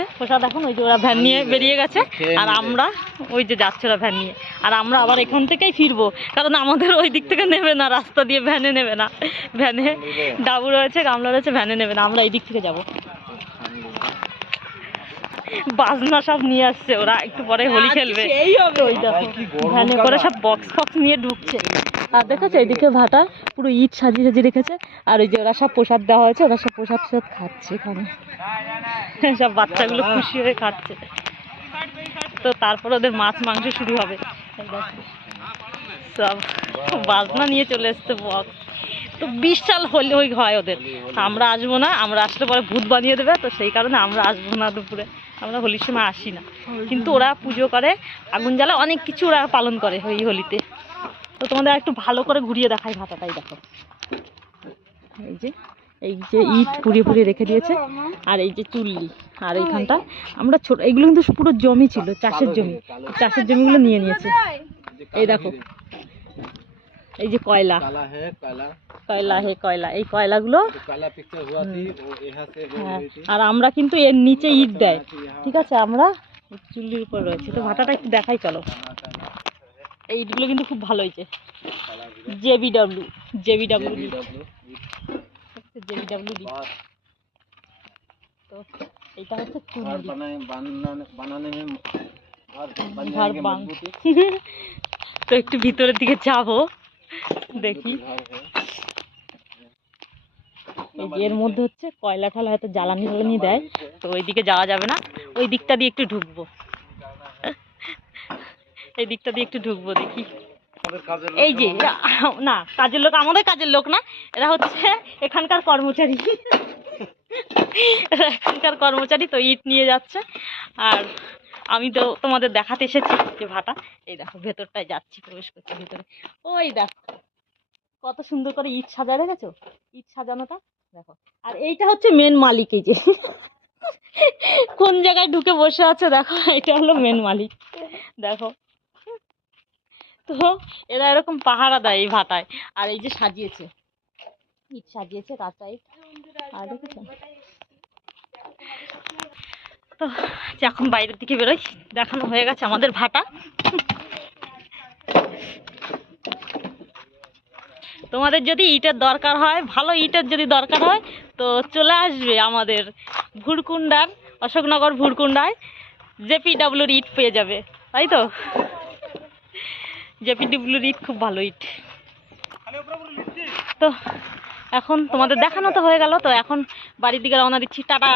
যাচ্ছে প্রসাদ এখন, ওই যে ওরা ভ্যান নিয়ে বেরিয়ে গেছে আর আমরা ওই যে যাচ্ছে ওরা ভ্যান নিয়ে, আর আমরা আবার এখান থেকেই ফিরবো কারণ আমাদের ওই দিক থেকে নেবে না, রাস্তা দিয়ে ভ্যানে নেবে না, ভ্যানে ডাবু রয়েছে গামলা রয়েছে, ভ্যানে নেবে না, আমরা এই দিক থেকে যাবো। বাজনা সব নিয়ে আসছে ওরা, একটু পরে হোলি খেলবে, ওই দেখো ভ্যানে করে সব বক্স ফক্স নিয়ে ঢুকছে। আর দেখেছো এইদিকে ভাটা পুরো ইট সাজিয়ে সাজিয়ে রেখেছে, আর ওই যে ওরা সব প্রসাদ দেওয়া হয়েছে, ওরা সব প্রসাদ খাচ্ছে এখানে, সব বাচ্চাগুলো খুশি হয়ে খাচ্ছে। তো তারপর ওদের মাছ মাংস শুরু হবে, সব বাজনা নিয়ে চলে এসছে বক্স। তো বিশাল হোলি হয় ওদের, আমরা আসবো না, আমরা আসলে পরে ভূত বানিয়ে দেবে, তো সেই কারণে আমরা আসবো না দুপুরে, আমরা হোলির সময় আসি না। কিন্তু ওরা পুজো করে, আগুন জ্বালা, অনেক কিছু ওরা পালন করে ওই হোলিতে। তো তোমাদের একটু ভালো করে ঘুরিয়ে দেখাই ভাটাটাই দেখো, এই যে ইট পুড়িয়ে পুড়িয়ে রেখে দিয়েছে, আর এই যে চুল্লি, আর এইখানটা আমরা ছোট, এগুলো কিন্তু পুরো জমি ছিল, চাষের জমি, চাষের জমিগুলো নিয়ে নিয়েছে। এই দেখো এই যে কয়লা, কয়লা, এই কয়লাগুলো, হ্যাঁ, আর আমরা কিন্তু এর নিচে ইট দেয়, ঠিক আছে, আমরা চুল্লির উপর রয়েছে। তো ভাটাটা একটু দেখাই চলো, এই ইটগুলো কিন্তু খুব ভালো হয়েছে, জেবিডব্লিউ তো এইটা হচ্ছে তো একটু ভিতরের দিকে যাবো দেখি, এই যে এর মধ্যে হচ্ছে কয়লা ঠলা হয়তো জ্বালানি দেয়, তো ওই দিকে যাওয়া যাবে না, ওই দিকটা দিয়ে একটু ঢুকবো, এই দিকটা দিয়ে একটু ঢুকবো দেখি। এই যে না কাজের লোক, আমাদের কাজের লোক না, এরা হচ্ছে এখানকার কর্মচারী, এখানকার কর্মচারী, তো ইট নিয়ে যাচ্ছে। আর আমি তো তোমাদের দেখাতে এসেছি যে ভাটা, এই দেখো ভেতরটায় যাচ্ছি, প্রবেশ করছি ভেতরে, ওই দেখো কত সুন্দর করে ইট সাজা রেখেছো, ইট সাজানোটা দেখো। আর এইটা হচ্ছে মেন মালিক, এই যে কোন জায়গায় ঢুকে বসে আছে দেখো, এটা হলো মেন মালিক দেখো। তো এরা এরকম পাহারা দেয় এই ভাটায়, আর এই যে সাজিয়েছে ইট, সাজিয়েছে কাঁচা ইট, আর দেখেছো। তো এখন বাইরের দিকে বেরোই, দেখানো হয়ে গেছে আমাদের ভাটা। তোমাদের যদি ইটের দরকার হয়, ভালো ইটের যদি দরকার হয়, তো চলে আসবে আমাদের ভুরকুন্ডার, অশোকনগর ভুরকুন্ডায়, জেপিডব্লিউর ইট পেয়ে যাবে, তাই তো জেপিডব্লিউর ইট খুব ভালো ইট। তো এখন তোমাদের দেখানো তো হয়ে গেল, তো এখন বাড়ির দিকে রওনা দিচ্ছি, টাটা।